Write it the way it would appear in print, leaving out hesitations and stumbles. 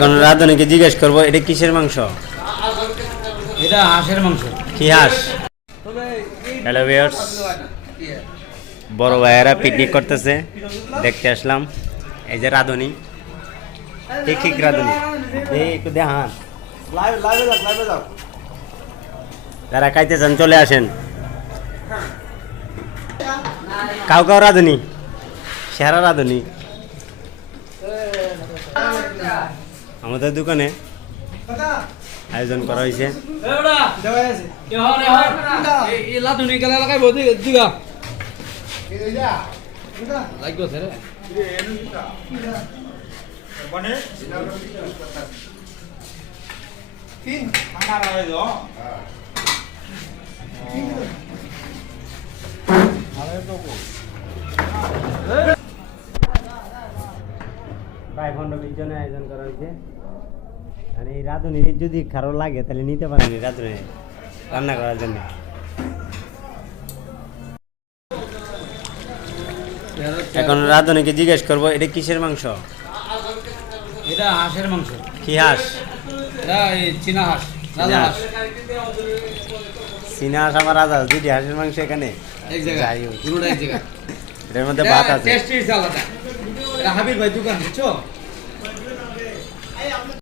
এখন রাধুনিকে জিজ্ঞেস করবো এটা কিসের মাংস? এটা হাঁসের মাংস। কি হাঁস? হ্যালো ভিউয়ার্স, বড় ভাইয়েরা পিকনিক করতেছে, দেখতে আসলাম। এই যে রাধুনি, ঠিক ঠিক রাধুনি, একটু দেখান। যারা খাইতে চান চলে আসেন। কাউ কাউ রাধুনি, সেরা রাধুনি আমাদের দোকানে আয়োজন করা হয়েছে। প্রায় 15-20 জনের আয়োজন করা হয়েছে। আর এই রাঁধুনি যদি কারো লাগে তাহলে নিতে পারেন রাঁধুনি রান্না করার জন্য। এখন রাঁধুনিকে জিজ্ঞেস করবো এটা কিসের মাংস? এটা হাঁসের মাংস। কি হাঁস? এটা চীনা হাঁস। চীনা হাঁস আমার রাজা হাঁস, দুটি হাঁসের মাংস এখানে এক জায়গায়, পুরোটা এক জায়গায়। এটার মধ্যে ভাত আছে। টেস্টি আলাদা। এটা হাবিব ভাই দোকান, বুঝছো?